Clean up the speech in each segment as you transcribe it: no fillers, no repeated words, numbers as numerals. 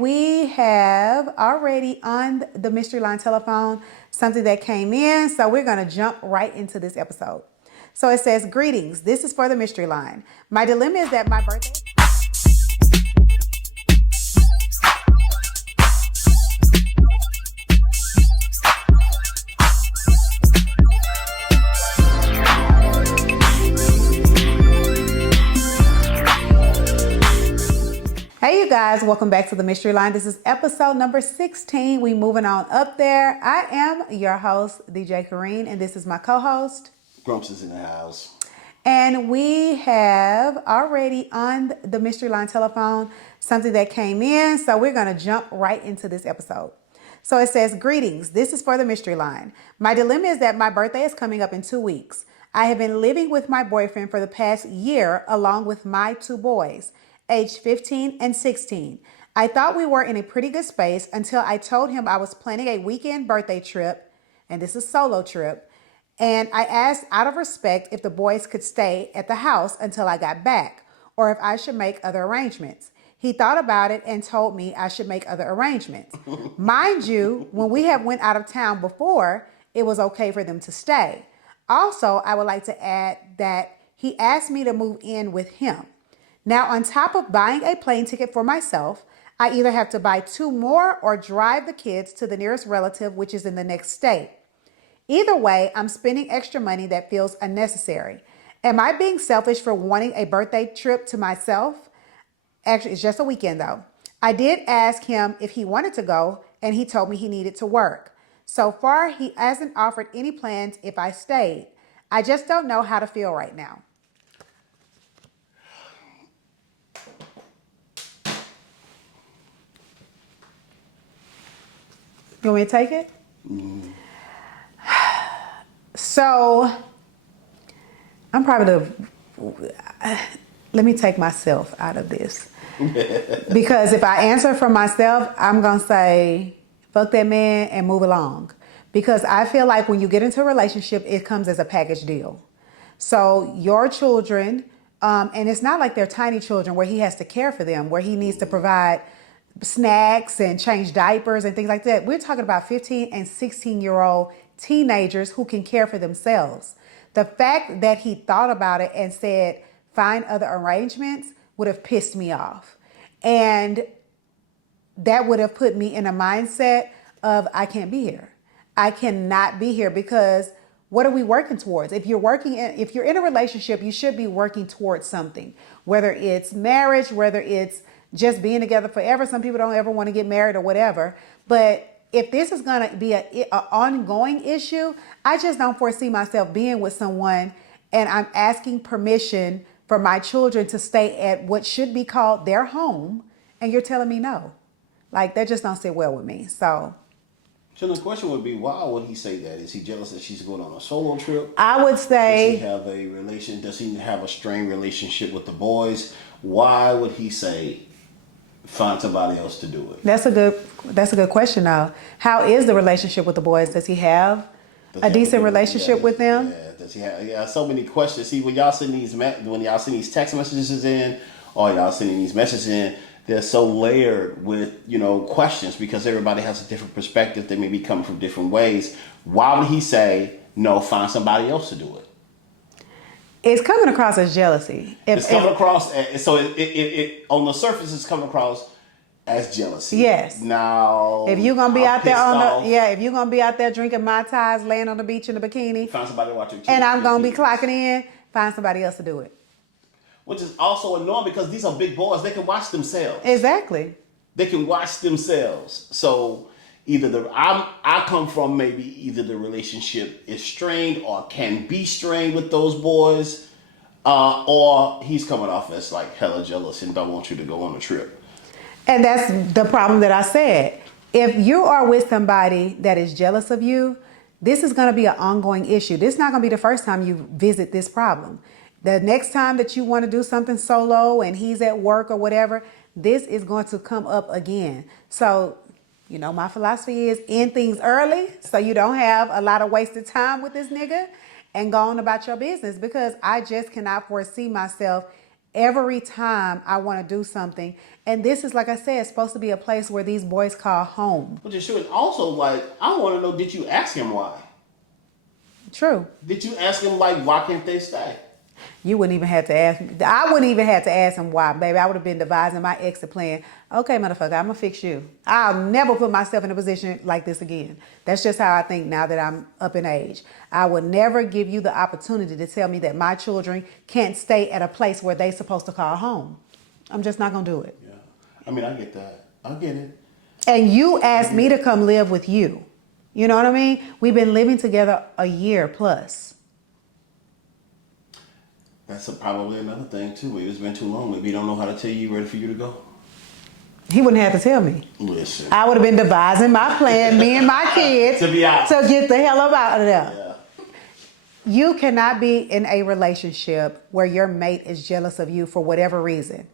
We have already on the mystery line telephone something that came in, so we're going to jump right into this episode. So it says, greetings, this is for the mystery line. My dilemma is that my birthday... Hey you guys, welcome back to the Mystery Line. This is episode number 16. We moving on up there. I am your host, DJ Kareen, and this is my co-host. Grumps is in the house. And we have already on the Mystery Line telephone something that came in, so we're going to jump right into this episode. So it says, greetings, this is for the Mystery Line. My dilemma is that my birthday is coming up in 2 weeks. I have been living with my boyfriend for the past year along with my 2 boys, aged 15 and 16. I thought we were in a pretty good space until I told him I was planning a weekend birthday trip, and this is a solo trip, and I asked out of respect if the boys could stay at the house until I got back, or if I should make other arrangements. He thought about it and told me I should make other arrangements. Mind you, when we have went out of town before, it was okay for them to stay. Also, I would like to add that he asked me to move in with him. Now, on top of buying a plane ticket for myself, I either have to buy 2 more or drive the kids to the nearest relative, which is in the next state. Either way, I'm spending extra money that feels unnecessary. Am I being selfish for wanting a birthday trip to myself? Actually, it's just a weekend though. I did ask him if he wanted to go, and he told me he needed to work. So far, he hasn't offered any plans if I stayed. I just don't know how to feel right now. You want me to take it? Mm. So, I'm probably let me take myself out of this. Because if I answer for myself, I'm going to say, fuck that man and move along. Because I feel like when you get into a relationship, it comes as a package deal. So your children, and it's not like they're tiny children where he has to care for them, where he needs to provide snacks and change diapers and things like that. We're talking about 15 and 16-year-old teenagers who can care for themselves. The fact that he thought about it and said, find other arrangements would have pissed me off. And that would have put me in a mindset of, I can't be here. I cannot be here because what are we working towards? If you're in a relationship, you should be working towards something, whether it's marriage, whether it's just being together forever. Some people don't ever want to get married or whatever. But if this is going to be an ongoing issue, I just don't foresee myself being with someone and I'm asking permission for my children to stay at what should be called their home, and you're telling me no. Like, that just don't sit well with me. So the question would be, why would he say that? Is he jealous that she's going on a solo trip? I would say, Does he have a strained relationship with the boys? Why would he say, find somebody else to do it? That's a good question though. How is the relationship with the boys? Does he have a decent relationship with them? Yeah, does he have? Yeah, so many questions. See, when y'all send these text messages in, or y'all sending these messages in, they're so layered with questions because everybody has a different perspective. They may be coming from different ways. Why would he say no? Find somebody else to do it. It's coming across as jealousy. It's coming across so it on the surface it's coming across as jealousy. Yes. Now, if you're gonna be out there if you're gonna be out there drinking Mai Tais, laying on the beach in a bikini, find somebody to watch your and I'm gonna be clocking in, find somebody else to do it. Which is also annoying because these are big boys. They can watch themselves. Exactly. They can watch themselves. So I come from maybe either the relationship is strained or can be strained with those boys, or he's coming off as like hella jealous and don't want you to go on a trip. And that's the problem that I said. If you are with somebody that is jealous of you, this is going to be an ongoing issue. This is not going to be the first time you visit this problem. The next time that you want to do something solo and he's at work or whatever, this is going to come up again. So, my philosophy is end things early so you don't have a lot of wasted time with this nigga and go on about your business, because I just cannot foresee myself every time I want to do something. And this is, like I said, supposed to be a place where these boys call home. But you should also, like, I want to know, did you ask him why? True. Did you ask him, like, why can't they stay? You wouldn't even have to ask me. I wouldn't even have to ask him why, baby. I would have been devising my exit plan. Okay, motherfucker, I'm going to fix you. I'll never put myself in a position like this again. That's just how I think now that I'm up in age. I would never give you the opportunity to tell me that my children can't stay at a place where they're supposed to call home. I'm just not going to do it. Yeah. I mean, I get that. I get it. And you asked me to come live with you. You know what I mean? We've been living together a year plus. That's probably another thing, too. Maybe it's been too long. Maybe you don't know how to tell you ready for you to go. He wouldn't have to tell me. Listen. I would have been devising my plan, me and my kids, To be out. to get the hell up out of there. Yeah. You cannot be in a relationship where your mate is jealous of you for whatever reason.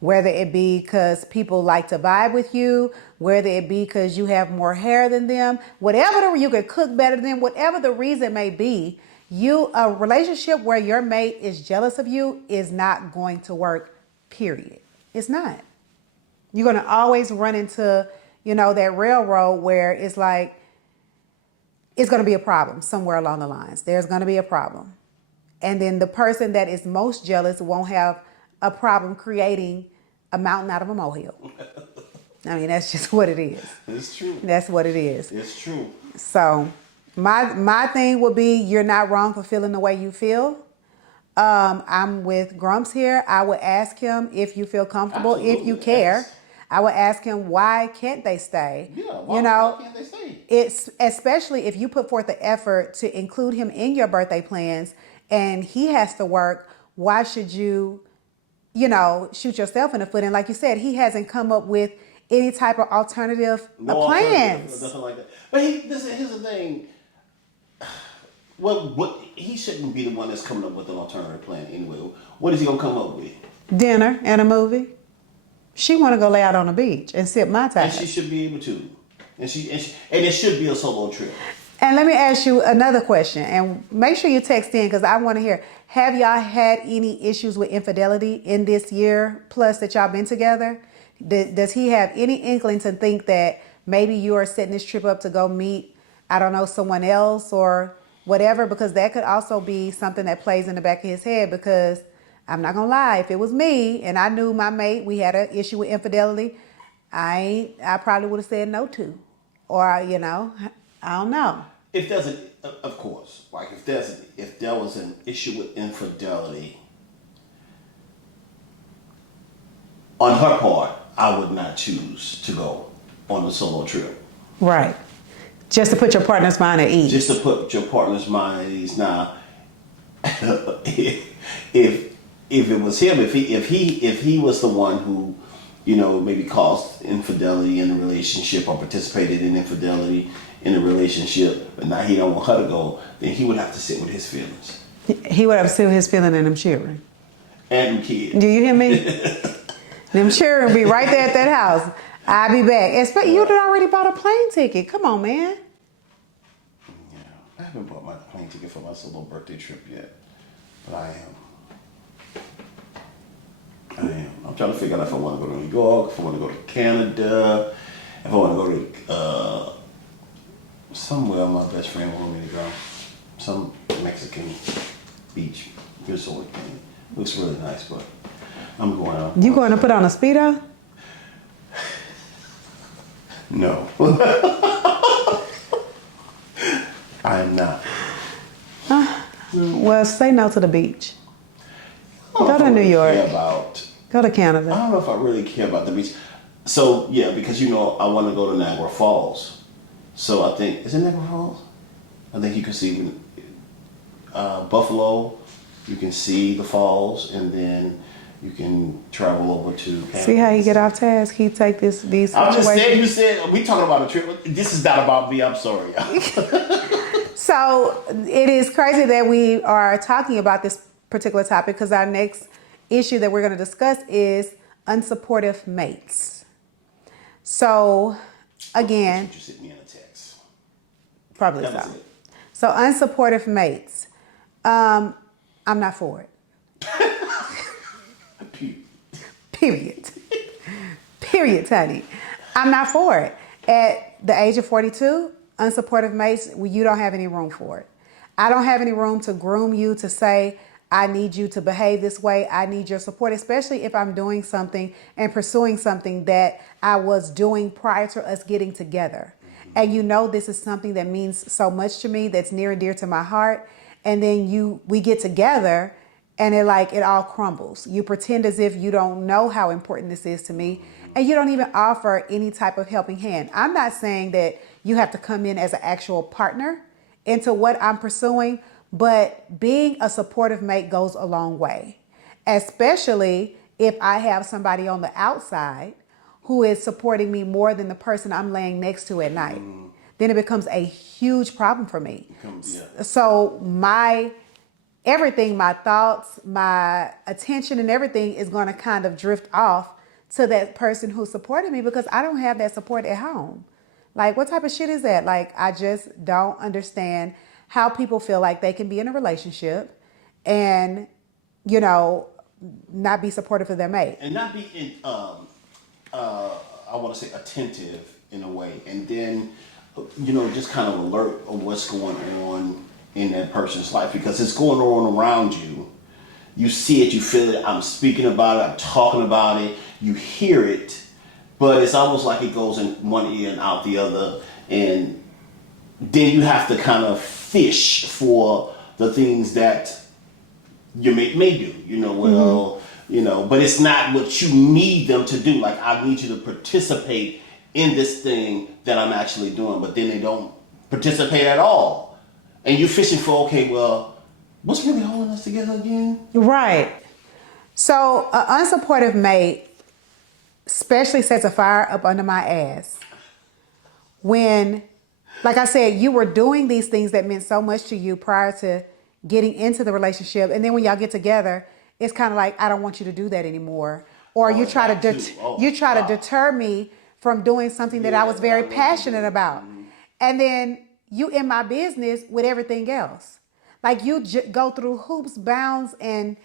Whether it be because people like to vibe with you, whether it be because you have more hair than them, whatever you could cook better than them, whatever the reason may be, a relationship where your mate is jealous of you is not going to work, period. It's not. You're going to always run into, that railroad where it's like, it's going to be a problem somewhere along the lines. There's going to be a problem. And then the person that is most jealous won't have a problem creating a mountain out of a molehill. I mean, that's just what it is. It's true. That's what it is. It's true. So my thing would be, you're not wrong for feeling the way you feel. I'm with Grumps here. I would ask him if you feel comfortable, if you care. Yes. I would ask him, why can't they stay? Yeah, why can't they stay? It's especially if you put forth the effort to include him in your birthday plans and he has to work, why should you, shoot yourself in the foot? And like you said, he hasn't come up with any type of alternative plans. Nothing like that. But here's the thing. Well, he shouldn't be the one that's coming up with an alternative plan anyway. What is he gonna come up with? Dinner and a movie. She want to go lay out on the beach and sip my time. And she should be able to. And it should be a solo trip. And let me ask you another question, and make sure you text in because I want to hear. Have y'all had any issues with infidelity in this year plus that y'all been together? Does he have any inkling to think that maybe you are setting this trip up to go meet, I don't know, someone else or whatever? Because that could also be something that plays in the back of his head, because I'm not going to lie, if it was me and I knew my mate, we had an issue with infidelity, I probably would have said no to. Or, I don't know. If there's of course, like if there was an issue with infidelity on her part, I would not choose to go on a solo trip. Right. Just to put your partner's mind at ease. Just to put your partner's mind at ease. Now, if it was him, if he was the one who, maybe caused infidelity in a relationship or participated in infidelity in a relationship, but now he don't want her to go, then he would have to sit with his feelings. He would have to sit with his feelings and them children. And them kids. Do you hear me? Them children be right there at that house. I'll be back. You had already bought a plane ticket. Come on, man. Yeah, I haven't bought my plane ticket for my solo birthday trip yet, but I am. I'm trying to figure out if I want to go to New York, if I want to go to Canada, if I want to go to somewhere my best friend wanted me to go. Some Mexican beach resort thing. Looks really nice, but I'm going out. You going to put on a Speedo? No. I am not. Well, say no to the beach. Go to New York. Go to Canada. I don't know if I really care about the beach. So, yeah, because, I want to go to Niagara Falls. So I think, is it Niagara Falls? I think you can see Buffalo. You can see the falls, and then you can travel over to Canada. See how you get off task? He take these situations. I'm just saying, you said, we talking about a trip. This is not about me. I'm sorry. So it is crazy that we are talking about this particular topic, because our next issue that we're going to discuss is unsupportive mates. So, again, You sent me in a text. probably That so. was it. So unsupportive mates. I'm not for it. Period. Period, Tony. I'm not for it. At the age of 42, unsupportive mates, you don't have any room for it. I don't have any room to groom you to say, I need you to behave this way. I need your support, especially if I'm doing something and pursuing something that I was doing prior to us getting together. And you know this is something that means so much to me, that's near and dear to my heart. And then we get together and it all crumbles. You pretend as if you don't know how important this is to me, and you don't even offer any type of helping hand. I'm not saying that you have to come in as an actual partner into what I'm pursuing, but being a supportive mate goes a long way, especially if I have somebody on the outside who is supporting me more than the person I'm laying next to at night. Then it becomes a huge problem for me. So everything, my thoughts, my attention and everything is going to kind of drift off to that person who supported me, because I don't have that support at home. Like, what type of shit is that? Like, I just don't understand how people feel like they can be in a relationship and, not be supportive of their mate. And not be, I want to say, attentive in a way. And then, just kind of alert of what's going on in that person's life, because it's going on around you. You see it, you feel it. I'm speaking about it, I'm talking about it, you hear it, but it's almost like it goes in one ear and out the other. And then you have to kind of fish for the things that your mate may do, but it's not what you need them to do. Like, I need you to participate in this thing that I'm actually doing, but then they don't participate at all. And you're fishing for, okay, well, what's really holding us together again? Right. So an unsupportive mate especially sets a fire up under my ass when, like I said, you were doing these things that meant so much to you prior to getting into the relationship. And then when y'all get together, it's kind of like, I don't want you to do that anymore. Or you try to deter me from doing something that I was very passionate about. And then you in my business with everything else. Like, you go through hoops, bounds, and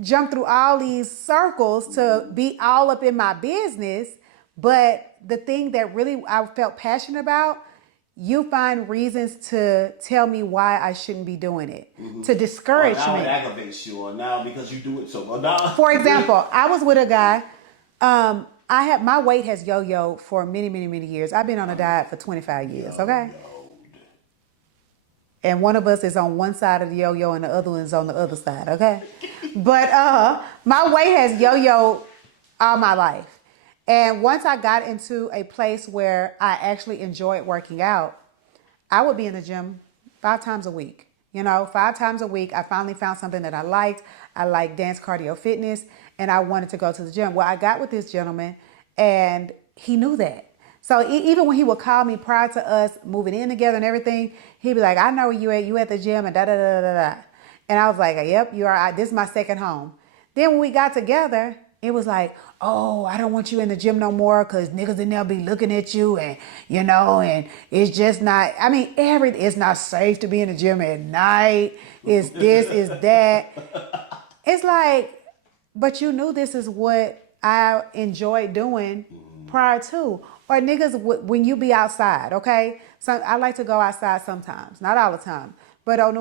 jump through all these circles to be all up in my business. But the thing that really I felt passionate about, you find reasons to tell me why I shouldn't be doing it, to discourage me. Now it aggravates you, or now because you do it so well. For example, I was with a guy. My weight has yo-yoed for many, many, many years. I've been on a diet for 25 years. Okay. And one of us is on one side of the yo-yo and the other one's on the other side, okay? But my weight has yo-yoed all my life. And once I got into a place where I actually enjoyed working out, I would be in the gym 5 times a week. 5 times a week, I finally found something that I liked. I like dance, cardio, fitness, and I wanted to go to the gym. Well, I got with this gentleman, and he knew that. So even when he would call me prior to us moving in together and everything, he'd be like, I know where you at. You at the gym and da-da-da-da-da. And I was like, yep, you are. This is my second home. Then when we got together, it was like, oh, I don't want you in the gym no more because niggas in there be looking at you and, and it's just not, it's not safe to be in the gym at night. It's this, it's that. It's like, but you knew this is what I enjoyed doing prior to. Or niggas, when you be outside, okay? So I like to go outside sometimes, not all the time, but on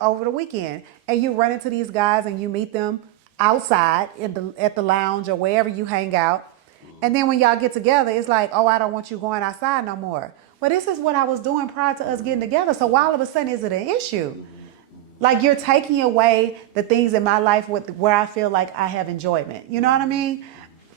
over the weekend, and you run into these guys and you meet them outside at the lounge or wherever you hang out, and then when y'all get together, it's like, oh, I don't want you going outside no more. Well, this is what I was doing prior to us getting together. So why all of a sudden is it an issue? Like, you're taking away the things in my life where I feel like I have enjoyment. You know what I mean?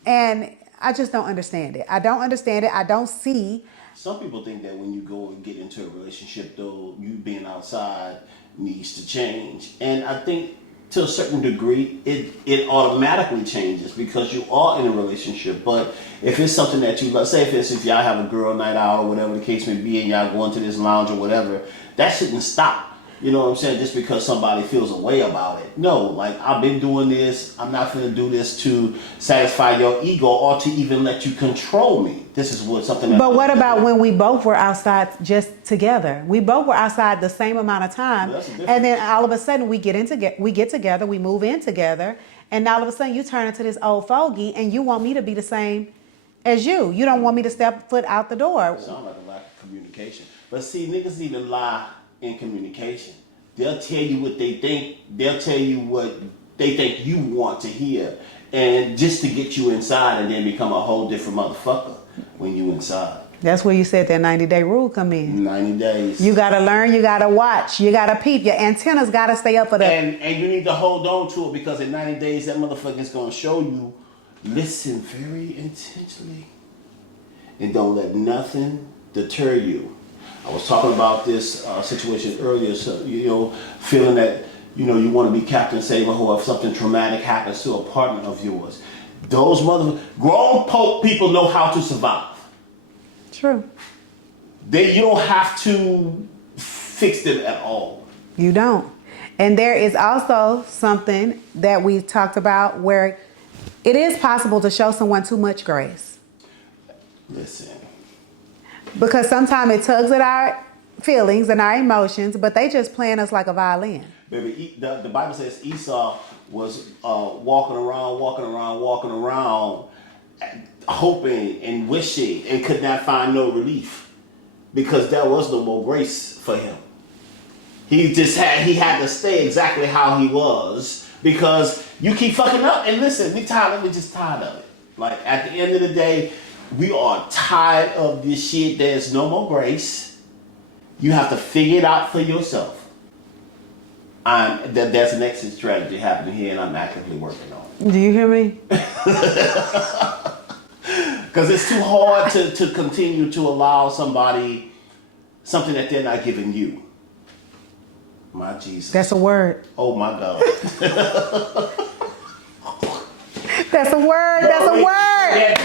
And I just don't understand it. I don't understand it. I don't see. Some people think that when you go and get into a relationship, though, you being outside needs to change. And I think to a certain degree, it automatically changes because you are in a relationship. But if it's something that you love, say if y'all have a girl night out or whatever the case may be, and y'all go into this lounge or whatever, that shouldn't stop. You know what I'm saying? Just because somebody feels a way about it. No, like, I've been doing this. I'm not going to do this to satisfy your ego or to even let you control me. This is something. But what about when we both were outside just together? We both were outside the same amount of time, and then all of a sudden we get together, we move in together, And all of a sudden you turn into this old fogey and you want me to be the same as you. You don't want me to step foot out the door. Sound like a lack of communication. But see, niggas even lie in communication. They'll tell you what they think. They'll tell you what they think you want to hear. And just to get you inside and then become a whole different motherfucker when you inside. That's where you said that 90-day rule come in. 90 days. You got to learn, you got to watch, you got to peep. Your antennas got to stay up for that. And you need to hold on to it because in 90 days, that motherfucker is going to show you, listen very intensely. And don't let nothing deter you. I was talking about this situation earlier, so, feeling that, you want to be Captain Saber or if something traumatic happens to a partner of yours. Those grown people know how to survive. True. You don't have to fix them at all. You don't. And there is also something that we talked about where it is possible to show someone too much grace. Listen. Because sometimes it tugs at our feelings and our emotions, but they just playing us like a violin. Baby, the Bible says Esau was walking around, hoping and wishing and could not find no relief because there was no more grace for him. He had to stay exactly how he was because you keep fucking up. And listen, we're just tired of it. Like at the end of the day, we are tired of this shit. There's no more grace. You have to figure it out for yourself. There's an exit strategy happening here and I'm actively working on it. Do you hear me? Because it's too hard to continue to allow somebody something that they're not giving you. My Jesus. That's a word. Oh my God. That's a word. That's a word.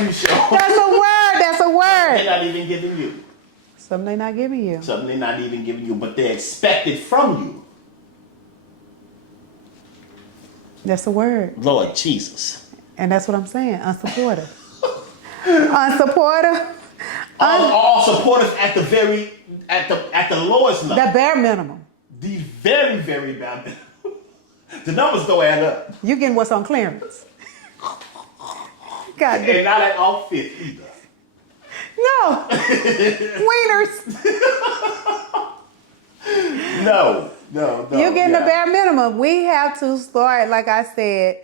That's a word. That's a word. They're not even giving you. Something they're not giving you. Something they're not even giving you, but they expect it from you. That's a word. Lord Jesus. And that's what I'm saying. Unsupportive. Unsupportive. All supportive at the lowest level. The bare minimum. The very, very bare minimum. The numbers don't add up. You getting what's on clearance. God damn. And not at all fit either. No. Wieners. No. You're getting the bare minimum. We have to start, like I said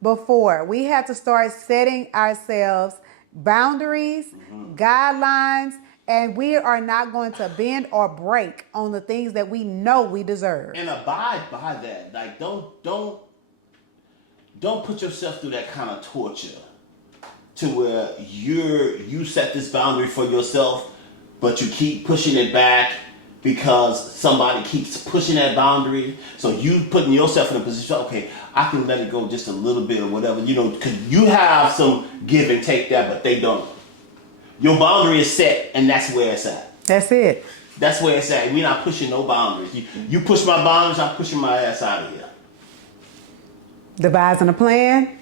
before, we have to start setting ourselves boundaries, guidelines, and we are not going to bend or break on the things that we know we deserve. And abide by that. Like don't put yourself through that kind of torture to where you set this boundary for yourself, but you keep pushing it back because somebody keeps pushing that boundary. So you putting yourself in a position, okay, I can let it go just a little bit or whatever, because you have some give and take there, but they don't. Your boundary is set, and that's where it's at. That's it. That's where it's at. We're not pushing no boundaries. You push my boundaries, I'm pushing my ass out of here. Devising a plan,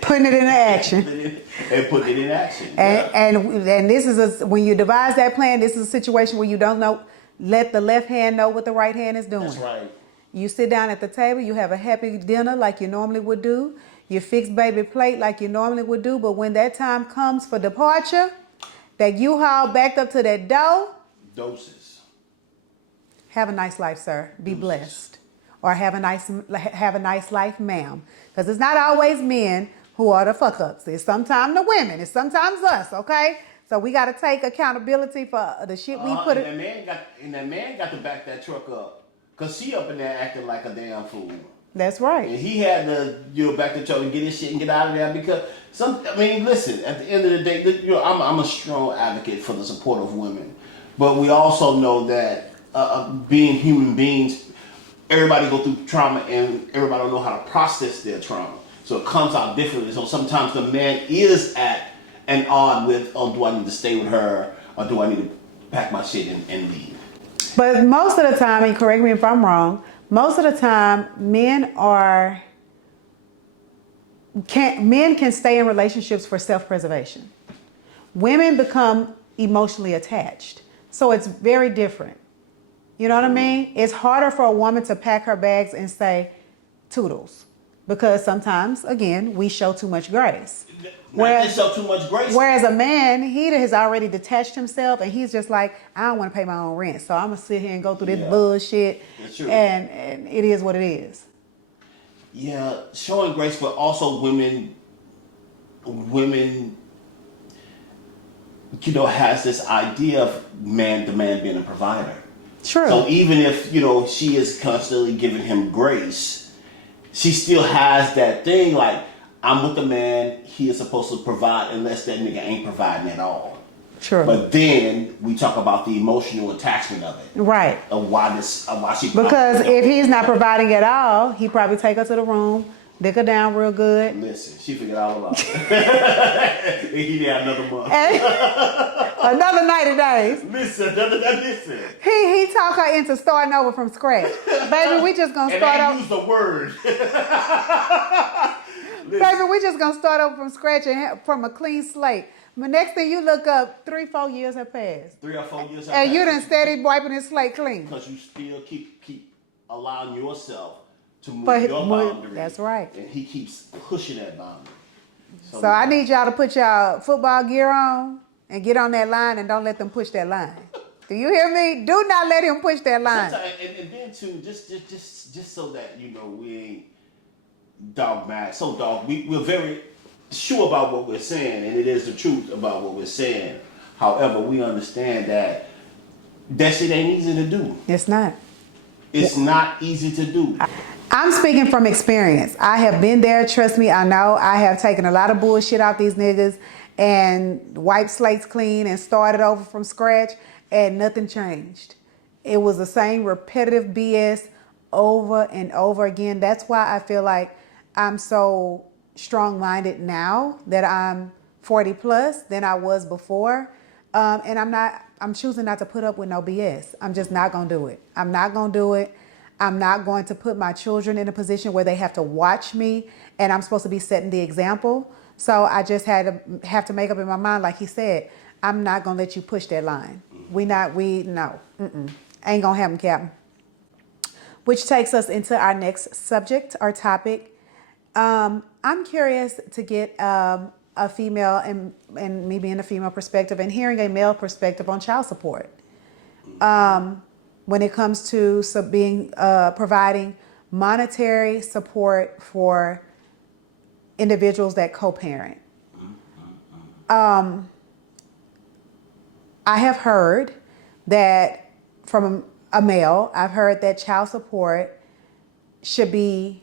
putting it into action. And putting it in action. And this is when you devise that plan, this is a situation where you don't know, let the left hand know what the right hand is doing. That's right. You sit down at the table, you have a happy dinner like you normally would do. You fix baby plate like you normally would do. But when that time comes for departure, that U-Haul backed up to that door. Doses. Have a nice life, sir. Be blessed. Or have a nice life, ma'am. Because it's not always men who are the fuck ups. It's sometimes the women. It's sometimes us, okay? So we got to take accountability for the shit we put and that man got to back that truck up. Because she up in there acting like a damn fool. That's right. And he had to, back the truck and get his shit and get out of there because listen, at the end of the day, I'm a strong advocate for the support of women. But we also know that being human beings, everybody go through trauma and everybody don't know how to process their trauma. So it comes out differently. So sometimes the man is at an odd with, do I need to stay with her or do I need to pack my shit and leave? But most of the time, and correct me if I'm wrong, most of the time men can stay in relationships for self-preservation. Women become emotionally attached. So it's very different. You know what I mean? It's harder for a woman to pack her bags and say, toodles. because sometimes, again, we show too much grace. Not to show too much grace. Whereas a man, he has already detached himself, and he's just like, I don't want to pay my own rent, so I'm gonna sit here and go through this bullshit. That's true. And it is what it is. Yeah, showing grace, but also women, has this idea of the man being a provider. True. So even if, she is constantly giving him grace, she still has that thing like, I'm with the man, he is supposed to provide unless that nigga ain't providing at all. True. But then we talk about the emotional attachment of it. Right. Of why she. Because if he's not providing at all, he probably take her to the room, dick her down real good. Listen, she figured all about it. He had another month. Another 90 days. Listen. He talk her into starting over from scratch. Baby, we just gonna start over. Use the word. Baby, we just gonna start over from scratch and from a clean slate. But next thing you look up, 3-4 years have passed. 3 or 4 years have passed. And you done steady wiping his slate clean. Because you still keep allowing yourself to move your boundary. That's right. And he keeps pushing that boundary. So I need y'all to put y'all football gear on and get on that line and don't let them push that line. Do you hear me? Do not let him push that line. And then too, just so that we ain't dogmatic. We're very sure about what we're saying, and it is the truth about what we're saying. However, we understand that shit ain't easy to do. It's not. It's not easy to do. I'm speaking from experience. I have been there. Trust me, I know. I have taken a lot of bullshit off these niggas and wiped slates clean and started over from scratch, and nothing changed. It was the same repetitive BS over and over again. That's why I feel like I'm so strong-minded now that I'm 40 plus than I was before. And I'm choosing not to put up with no BS. I'm just not going to do it. I'm not going to do it. I'm not going to put my children in a position where they have to watch me and I'm supposed to be setting the example. So I just have to make up in my mind, like he said, I'm not going to let you push that line. No. Ain't going to happen, Captain. Which takes us into our next subject, our topic. I'm curious to get a female and me being a female perspective and hearing a male perspective on child support. When it comes to providing monetary support for individuals that co-parent. I have heard that from a male, I've heard that child support should be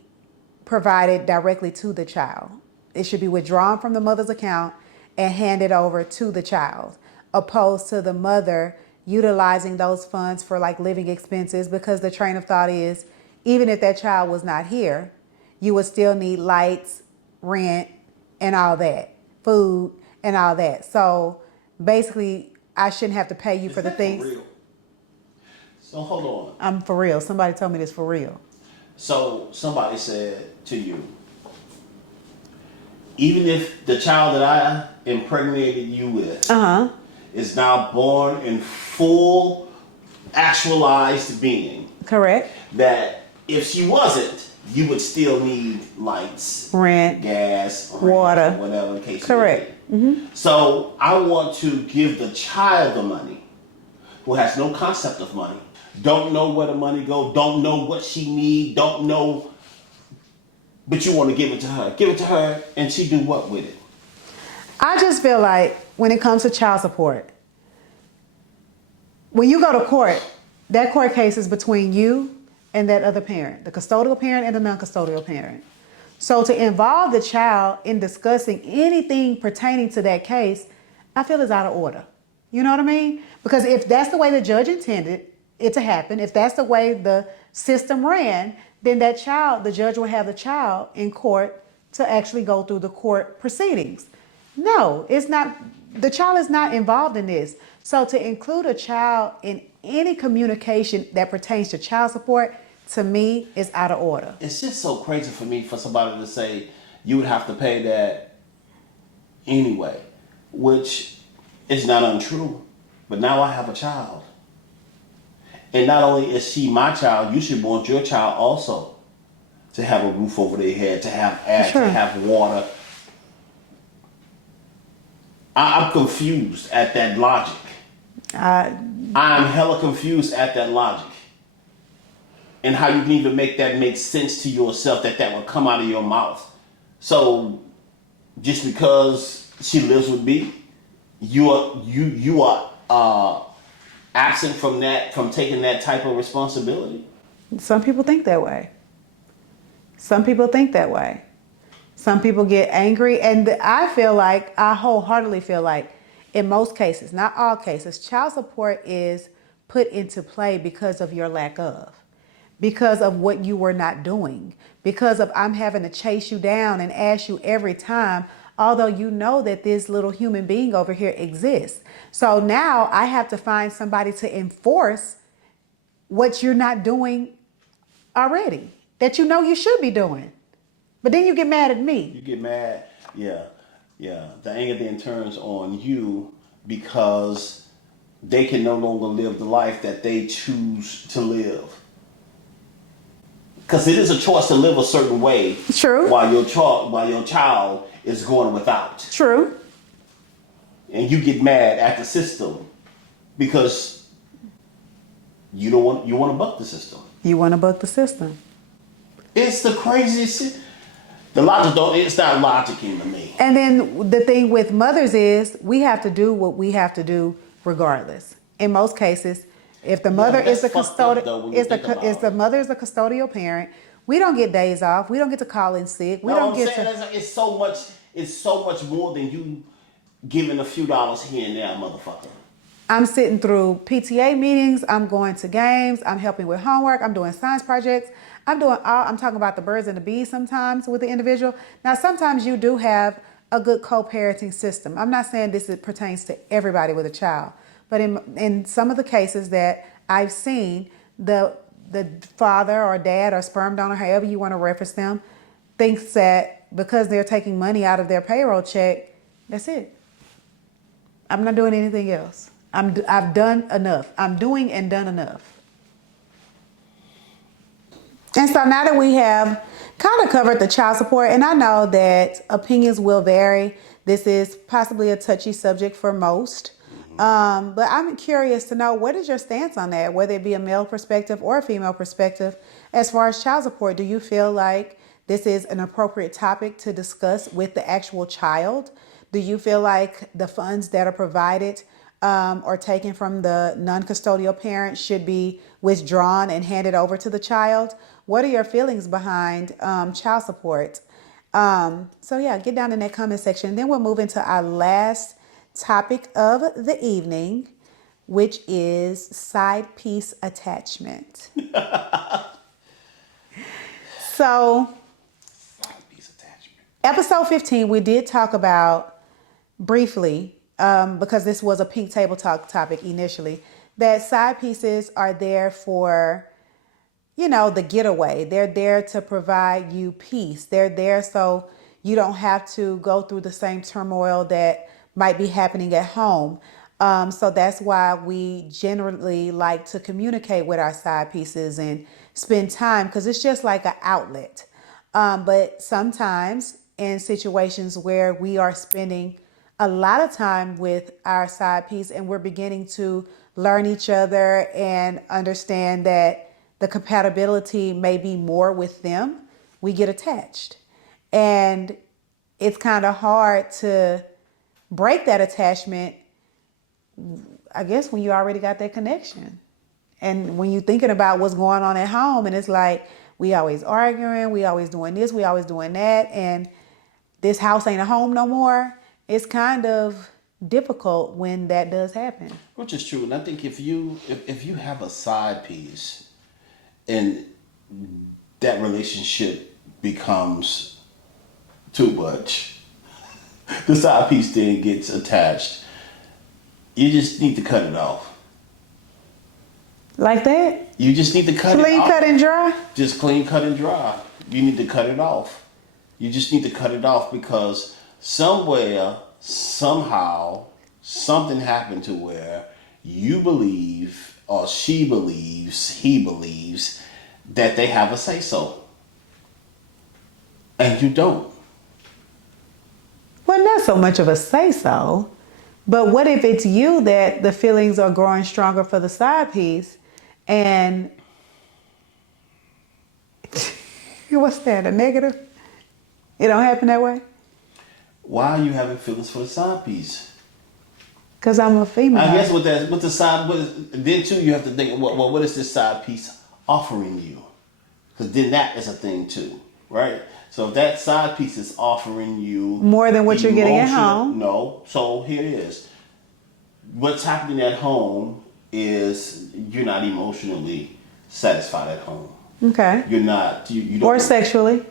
provided directly to the child. It should be withdrawn from the mother's account and handed over to the child, opposed to the mother utilizing those funds for like living expenses, because the train of thought is, even if that child was not here, you would still need lights, rent, and all that, food, and all that. So basically, I shouldn't have to pay you for the things. For real? So hold on. I'm for real. Somebody told me this for real. So somebody said to you, even if the child that I impregnated you with is now born in full actualized being. Correct. That if she wasn't, you would still need lights, rent, gas, water, whatever the case. Correct. Mm-hmm. So I want to give the child the money, who has no concept of money, don't know where the money go, don't know what she need, don't know, but you want to give it to her. Give it to her, and she do what with it? I just feel like when it comes to child support, when you go to court, that court case is between you and that other parent, the custodial parent and the non-custodial parent. So to involve the child in discussing anything pertaining to that case, I feel is out of order. You know what I mean? Because if that's the way the judge intended it to happen, if that's the way the system ran, then that child, the judge will have the child in court to actually go through the court proceedings. No, it's not. The child is not involved in this. So to include a child in any communication that pertains to child support, to me, is out of order. It's just so crazy for me for somebody to say you would have to pay that anyway, which is not untrue. But now I have a child. And not only is she my child, you should want your child also. to have a roof over their head, to have air, Sure. to have water. I'm confused at that logic. I'm hella confused at that logic. And how you can even make that make sense to yourself that would come out of your mouth. So just because she lives with me, you are absent from taking that type of responsibility. Some people think that way. Some people think that way. Some people get angry, and I wholeheartedly feel like, in most cases, not all cases, child support is put into play because of your lack of, because of what you were not doing, because of I'm having to chase you down and ask you every time, although you know that this little human being over here exists. So now I have to find somebody to enforce what you're not doing already, that you know you should be doing. But then you get mad at me. You get mad, yeah. The anger then turns on you because they can no longer live the life that they choose to live. Because it is a choice to live a certain way. True. While your child is going without. True. And you get mad at the system because you want to buck the system. You want to buck the system. It's the craziest. The logic it's not logicking to me. And then the thing with mothers is we have to do what we have to do regardless. In most cases, if the mother is the custodial, the mother is the custodial parent, we don't get days off. We don't get to call in sick. It's so much more than you giving a few dollars here and there, motherfucker. I'm sitting through PTA meetings. I'm going to games. I'm helping with homework. I'm doing science projects. I'm talking about the birds and the bees sometimes with the individual. Now, sometimes you do have a good co-parenting system. I'm not saying this pertains to everybody with a child, but in some of the cases that I've seen, the father or dad or sperm donor, however you want to reference them, thinks that because they're taking money out of their payroll check, that's it. I'm not doing anything else. I've done enough. I'm doing and done enough. And so now that we have kind of covered the child support, and I know that opinions will vary. This is possibly a touchy subject for most. But I'm curious to know, what is your stance on that, whether it be a male perspective or a female perspective, as far as child support? Do you feel like this is an appropriate topic to discuss with the actual child? Do you feel like the funds that are provided or taken from the non-custodial parent should be withdrawn and handed over to the child? What are your feelings behind child support? So yeah, get down in that comment section. Then we'll move into our last topic of the evening, which is side piece attachment. So, Side piece attachment. Episode 15, we did talk about briefly, because this was a pink table talk topic initially, that side pieces are there for, the getaway. They're there to provide you peace. They're there so you don't have to go through the same turmoil that might be happening at home. So that's why we generally like to communicate with our side pieces and spend time, because it's just like an outlet. But sometimes in situations where we are spending a lot of time with our side piece and we're beginning to learn each other and understand that the compatibility may be more with them, we get attached. And it's kind of hard to break that attachment, I guess, when you already got that connection. And when you're thinking about what's going on at home, and it's like, we always arguing, we always doing this, we always doing that, and this house ain't a home no more, it's kind of difficult when that does happen. Which is true. And I think if you have a side piece and that relationship becomes too much, the side piece then gets attached, you just need to cut it off. Like that? You just need to cut it off. Clean, cut, and dry? Just clean, cut, and dry. You need to cut it off. You just need to cut it off because somewhere, somehow, something happened to where you believe, or she believes, he believes, that they have a say-so. and you don't. Well, not so much of a say so, but what if it's you that the feelings are growing stronger for the side piece, and what's that? A negative? It don't happen that way. Why are you having feelings for the side piece? Cause I'm a female. I guess with the side, then too, you have to think, what is this side piece offering you? Because then that is a thing too, right? So if that side piece is offering you more than what you're getting at home. No. So here it is. What's happening at home is you're not emotionally satisfied at home. Okay. You're not. You don't. Or sexually.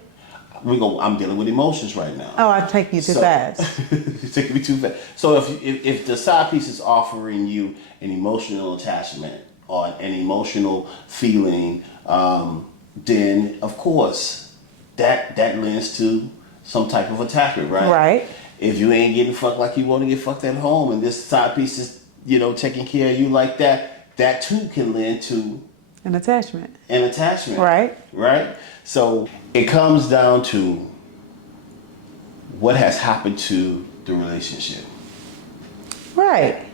I'm dealing with emotions right now. Oh, I take you too fast. You're taking me too fast. So if the side piece is offering you an emotional attachment or an emotional feeling, then of course that lends to some type of attachment, right? Right. If you ain't getting fucked like you want to get fucked at home, and this side piece is taking care of you like that, that too can lend to An attachment. Right. Right. So it comes down to what has happened to the relationship. Right.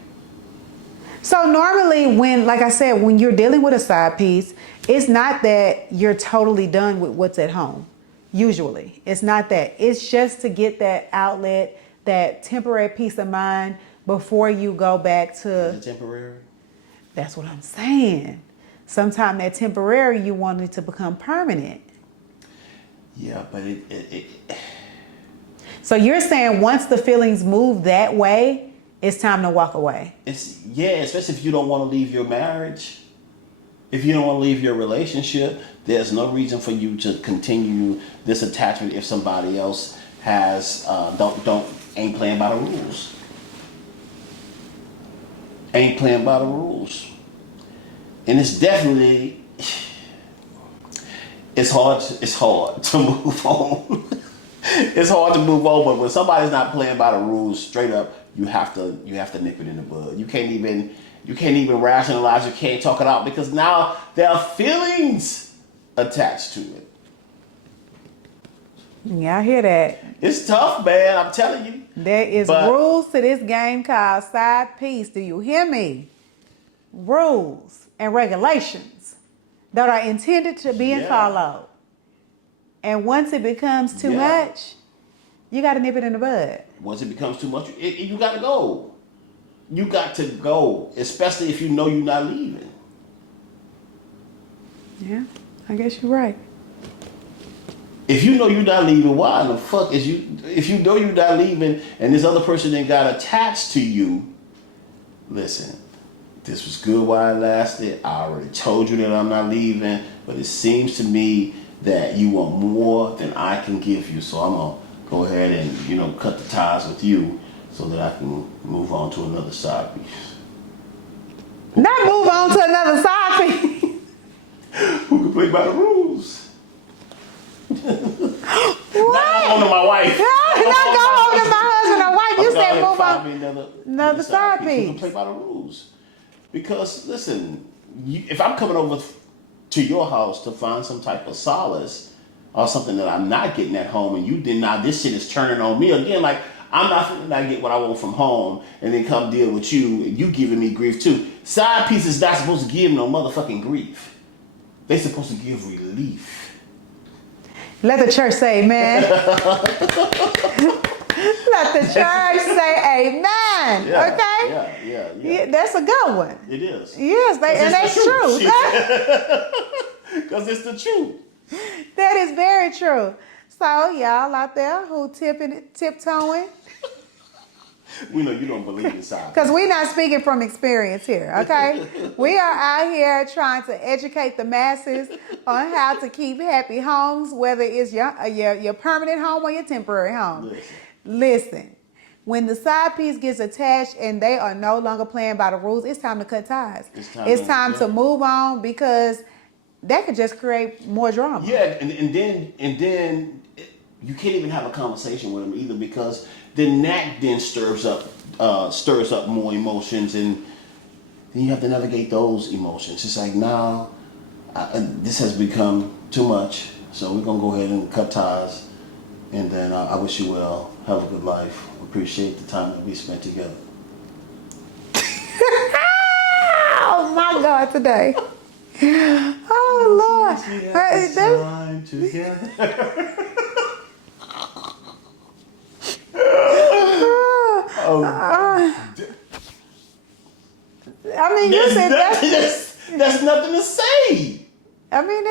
So normally like I said, when you're dealing with a side piece, it's not that you're totally done with what's at home. Usually. It's not that. It's just to get that outlet, that temporary peace of mind before you go back to... Is it temporary? That's what I'm saying. Sometimes that temporary, you want it to become permanent. Yeah, but it So you're saying once the feelings move that way, it's time to walk away. Especially if you don't want to leave your marriage. If you don't want to leave your relationship, there's no reason for you to continue this attachment if somebody else has ain't playing by the rules. Ain't playing by the rules. And it's definitely it's hard to move on. It's hard to move on, but when somebody's not playing by the rules straight up, you have to nip it in the bud. You can't even rationalize, you can't talk it out because now there are feelings attached to it. Yeah, I hear that. It's tough, man, I'm telling you. There is rules to this game called side piece. Do you hear me? Rules and regulations that are intended to be followed. And once it becomes too much, you got to nip it in the bud. Once it becomes too much, you got to go. You got to go, especially if you know you're not leaving. Yeah, I guess you're right. If you know you're not leaving, why in the fuck is you? If you know you're not leaving and this other person then got attached to you, listen, this was good while it lasted. I already told you that I'm not leaving, but it seems to me that you want more than I can give you. So I'm gonna go ahead and cut the ties with you so that I can move on to another side piece. Not move on to another side piece. Who can play by the rules? What? Not home to my wife. Not go home to my husband or wife. You said move find on me another side Who piece. can play by the rules? Because listen, if I'm coming over to your house to find some type of solace or something that I'm not getting at home, and you did not, this shit is turning on me again. Like I'm not finna not get what I want from home, and then come deal with you, and you giving me grief too. Side pieces not supposed to give no motherfucking grief. They supposed to give relief. Let the church say amen. Let the church say amen. Yeah, okay? Yeah. That's a good one. It is. Yes, and that's true. Because it's the truth. That is very true. So y'all out there who tiptoeing. We know you don't believe in side. Because we're not speaking from experience here, okay? We are out here trying to educate the masses on how to keep happy homes, whether it's your permanent home or your temporary home. Listen, when the side piece gets attached and they are no longer playing by the rules, it's time to cut ties. It's time to move on because that could just create more drama. Yeah, and then you can't even have a conversation with them either because then that then stirs up more emotions, and then you have to navigate those emotions. It's like, this has become too much, so we're gonna go ahead and cut ties And then I wish you well. Have a good life. Appreciate the time that we spent together. Oh my God, today. Oh Lord. We Hey, had the time together. I mean, you said That's nothing to say. I mean,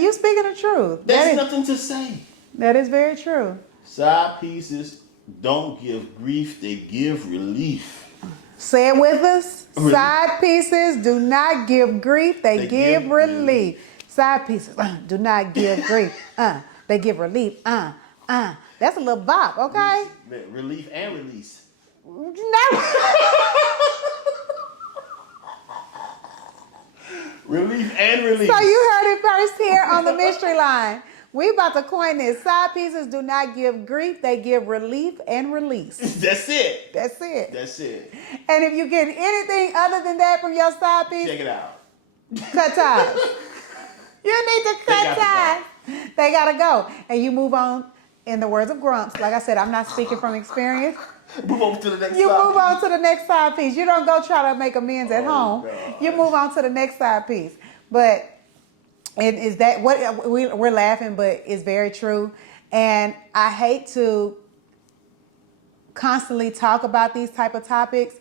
you speaking the truth. That's nothing to say. That is very true. Side pieces don't give grief, they give relief. Say it with us. Relief. Side pieces do not give grief, they give relief. Side pieces do not give grief, they give relief. That's a little bop, okay? Relief and release. No. Relief and release. So you heard it first here on the Mystery Line. We about to coin this. Side pieces do not give grief, they give relief and release. That's it. That's it. That's it. And if you get anything other than that from your side piece, Check it out. cut ties. You need to cut ties. They gotta go. And you move on, in the words of Grumps. Like I said, I'm not speaking from experience. Move on to the next You side. move on to the next side piece. You don't go try to make amends at home. God. You move on to the next side piece. But is that what we're laughing, but it's very true. And I hate to constantly talk about these type of topics,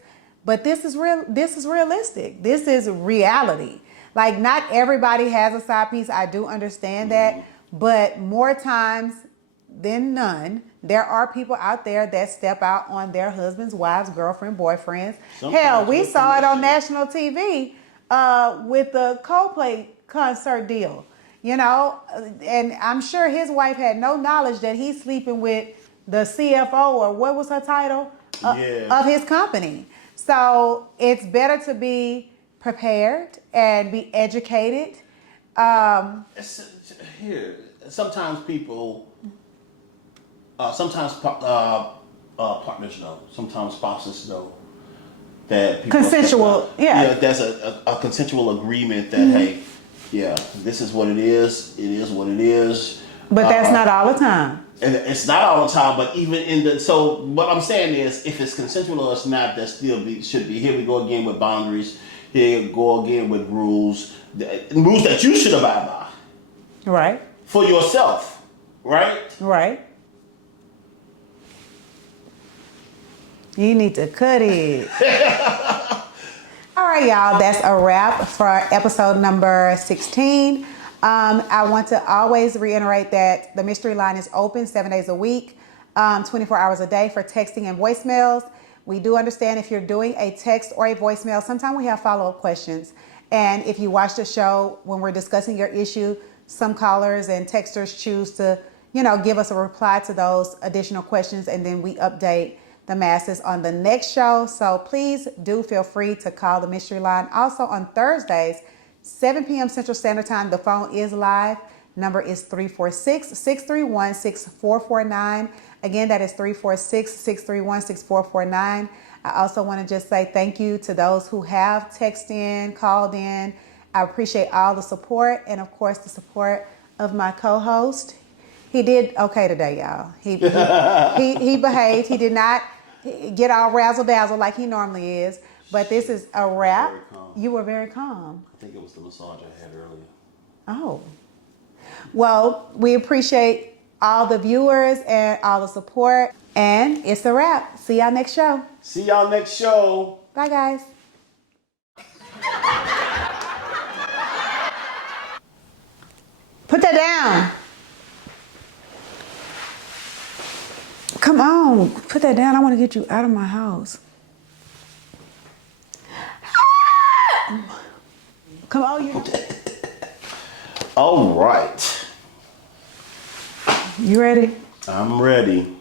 but this is real. This is realistic. This is reality. Like, not everybody has a side piece. I do understand that, but more times than none, there are people out there that step out on their husbands, wives, girlfriend, boyfriends. Sometimes Hell, we with saw it on permission. national TV with the Coldplay concert deal, you know, and I'm sure his wife had no knowledge that he's sleeping with the CFO, or what was her title, of his company. So it's better to be prepared and be educated. Here, sometimes people, partners know, sometimes spouses know that people Consensual, there's a consensual agreement that hey, this is what it is. It is what it is. But that's not all the time. And it's not all the time, but even in the so what I'm saying is, if it's consensual or it's not, that still should be. Here we go again with boundaries. Here we go again with rules that you should abide by. Right. For yourself, right? Right. You need to cut it. All right, y'all. That's a wrap for episode number 16. I want to always reiterate that the Mystery Line is open 7 days a week, 24 hours a day for texting and voicemails. We do understand if you're doing a text or a voicemail, sometimes we have follow-up questions. And if you watch the show, when we're discussing your issue, some callers and texters choose to, give us a reply to those additional questions, and then we update the masses on the next show. So please do feel free to call the Mystery Line. Also on Thursdays, 7 p.m. Central Standard Time, the phone is live. Number is 346-631-6449. Again, that is 346-631-6449. I also want to just say thank you to those who have texted in, called in. I appreciate all the support, and of course the support of my co-host. He did okay today, y'all. He behaved. He did not get all razzle-dazzle like he normally is. But this is a wrap. You were very calm. I think it was the massage I had earlier. Oh. Well, we appreciate all the viewers and all the support. And it's a wrap. See y'all next show. See y'all next show. Bye, guys. Put that down. Come on. Put that down. I want to get you out of my house. Come on, you. All right. You ready? I'm ready.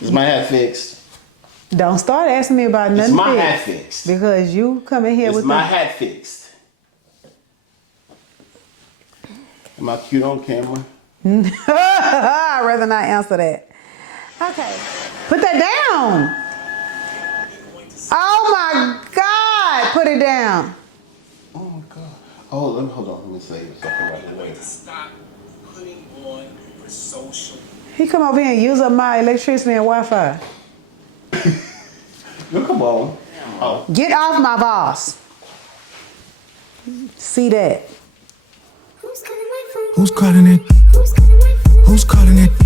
Is my hat fixed? Don't start asking me about nothing. Is my fixed, hat fixed? because you come in here Is with my hat fixed? Am I cute on camera? I'd rather not answer that. Okay. Put that down. Oh my God. Put it down. Oh my God. Oh, hold on. Let me save it so I can write it later. Stop putting on for social He come over here and use up my electricity and Wi-Fi. No, come on. Oh. Get off my boss. See that? Who's calling it? Who's calling it?